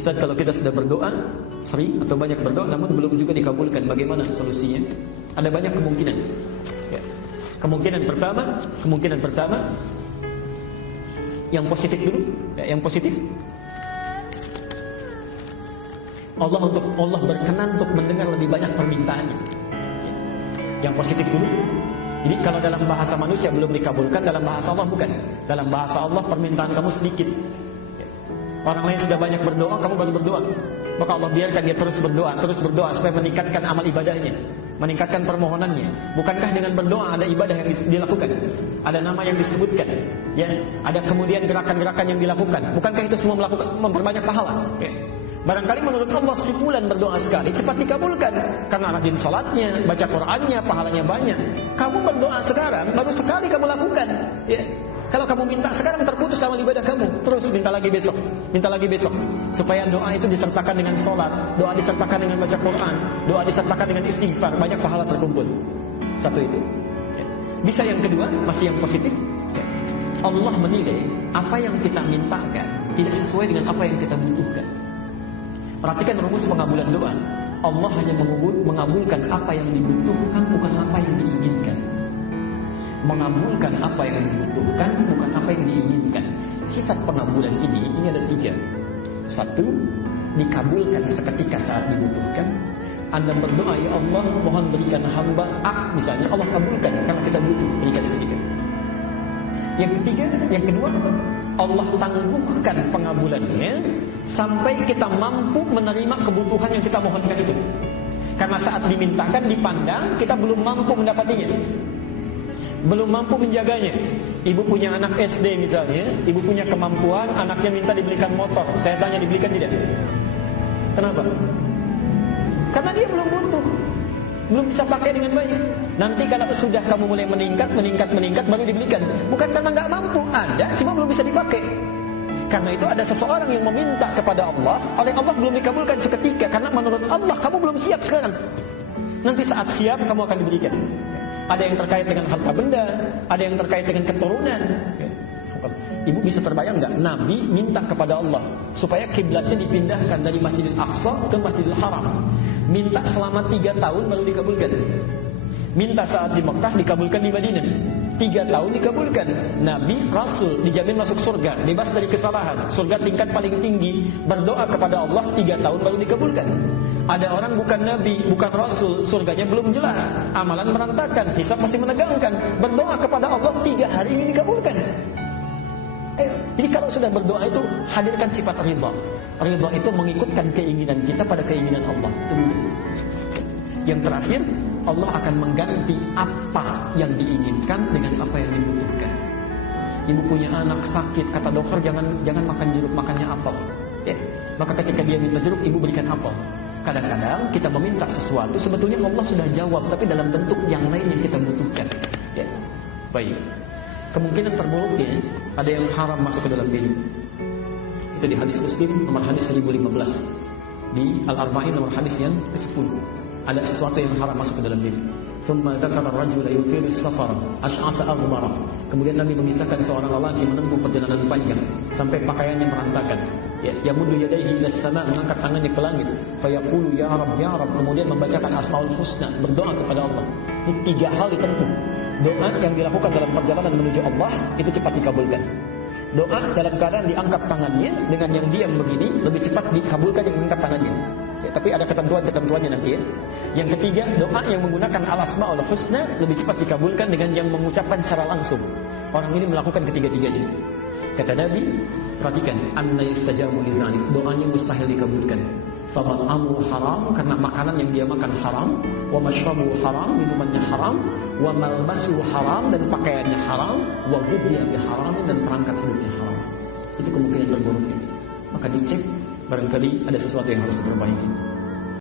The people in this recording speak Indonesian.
Ustaz, kalau kita sudah berdoa sering atau banyak berdoa namun belum juga dikabulkan, bagaimana solusinya? Ada banyak kemungkinan. Ya. Kemungkinan pertama yang positif dulu, ya, yang positif. Allah berkenan untuk mendengar lebih banyak permintaannya. Yang positif dulu. Jadi kalau dalam bahasa manusia belum dikabulkan, dalam bahasa Allah bukan. Dalam bahasa Allah permintaan kamu sedikit. Orang lain sudah banyak berdoa, kamu baru berdoa. Maka Allah biarkan dia terus berdoa supaya meningkatkan amal ibadahnya, meningkatkan permohonannya. Bukankah dengan berdoa ada ibadah yang dilakukan? Ada nama yang disebutkan, ya. Ada kemudian gerakan-gerakan yang dilakukan. Bukankah itu semua memperbanyak pahala? Ya. Barangkali menurut Allah si fulan berdoa sekali cepat dikabulkan karena rajin salatnya, baca Qur'annya, pahalanya banyak. Kamu berdoa sekarang baru sekali kamu lakukan, ya. Kalau kamu minta sekarang terputus sama ibadah kamu, terus minta lagi besok, supaya doa itu disertakan dengan salat, doa disertakan dengan baca Quran, doa disertakan dengan istighfar, banyak pahala terkumpul. Satu itu. Ya. Bisa yang kedua, masih yang positif. Ya. Allah menilai apa yang kita mintakan tidak sesuai dengan apa yang kita butuhkan. Perhatikan rumus pengabulan doa. Allah hanya mengabulkan apa yang dibutuhkan, bukan apa yang diinginkan. Mengabulkan apa yang dibutuhkan, bukan apa yang diinginkan. Sifat pengabulan ini ada 3. 1, dikabulkan seketika saat dibutuhkan. Anda berdoa, ya Allah, mohon berikan hamba A, misalnya, Allah kabulkan karena kita butuh, berikan seketika. Yang kedua, Allah tangguhkan pengabulannya sampai kita mampu menerima kebutuhan yang kita mohonkan itu. Karena saat dimintakan, dipandang, kita belum mampu mendapatinya, belum mampu menjaganya. Ibu punya anak SD misalnya, ibu punya kemampuan, anaknya minta dibelikan motor. Saya tanya, dibelikan tidak? Kenapa? Karena dia belum butuh, belum bisa pakai dengan baik. Nanti kalau sudah kamu mulai meningkat baru dibelikan. Bukan karena nggak mampu, ada, cuma belum bisa dipakai. Karena itu ada seseorang yang meminta kepada Allah, oleh Allah belum dikabulkan seketika, karena menurut Allah kamu belum siap sekarang. Nanti saat siap kamu akan diberikan. Ada yang terkait dengan harta benda, ada yang terkait dengan keturunan. Ibu bisa terbayang nggak? Nabi minta kepada Allah supaya kiblatnya dipindahkan dari Masjidil Aqsa ke Masjidil Haram. Minta selama 3 tahun baru dikabulkan. Minta saat di Mekah, dikabulkan di Madinah. 3 tahun dikabulkan. Nabi, Rasul, dijamin masuk surga, bebas dari kesalahan, surga tingkat paling tinggi. Berdoa kepada Allah 3 tahun baru dikabulkan. Ada orang bukan Nabi, bukan Rasul, surganya belum jelas, amalan berantakan, hisab masih menegangkan, berdoa kepada Allah 3 hari ini dikabulkan. Jadi kalau sudah berdoa itu hadirkan sifat ridha. Ridha itu mengikutkan keinginan kita pada keinginan Allah. Itu dulu. Yang terakhir, Allah akan mengganti apa yang diinginkan dengan apa yang dibutuhkan. Ibu punya anak sakit, kata dokter jangan makan jeruk, makannya apel. Ya. Maka ketika dia minta jeruk, ibu berikan apel. Kadang-kadang kita meminta sesuatu, sebetulnya Allah sudah jawab, tapi dalam bentuk yang lain yang kita butuhkan. Ya. Baik. Kemungkinan terburuknya ada yang haram masuk ke dalam diri. Itu di hadis Muslim nomor hadis 1015, di Al-Arba'in nomor hadis yang ke-10. Ada sesuatu yang haram masuk ke dalam diri. Thumma dzakara ar-rajula yutilu as-safara ash'atha aghbara. Kemudian Nabi mengisahkan seorang lelaki menempuh perjalanan panjang sampai pakaiannya merantakan. Ya, yamuddu yadayhi ila as-sama', mengangkat tangannya ke langit. Fayaqulu ya Rabb, kemudian membacakan Asmaul Husna, berdoa kepada Allah. Ini 3 hal ditempuh. Doa yang dilakukan dalam perjalanan menuju Allah itu cepat dikabulkan. Doa dalam keadaan diangkat tangannya dengan yang diam begini lebih cepat dikabulkan yang mengangkat tangannya. Ya, tapi ada ketentuannya nanti ya. Yang ketiga, doa yang menggunakan al-asmaul husna lebih cepat dikabulkan dengan yang mengucapkan secara langsung. Orang ini melakukan ketiga-tiganya. Kata Nabi, perhatikan, anna yustajabu lidzalik, doanya mustahil dikabulkan. Famat'amu haram, karena makanan yang dia makan haram, wa mashrabu haram, minumannya haram, wa malbasu haram, dan pakaiannya haram, wa ghudhiya biharam, dan perangkat hidupnya haram. Itu kemungkinan terburuknya. Maka dicek, barangkali ada sesuatu yang harus diperbaiki.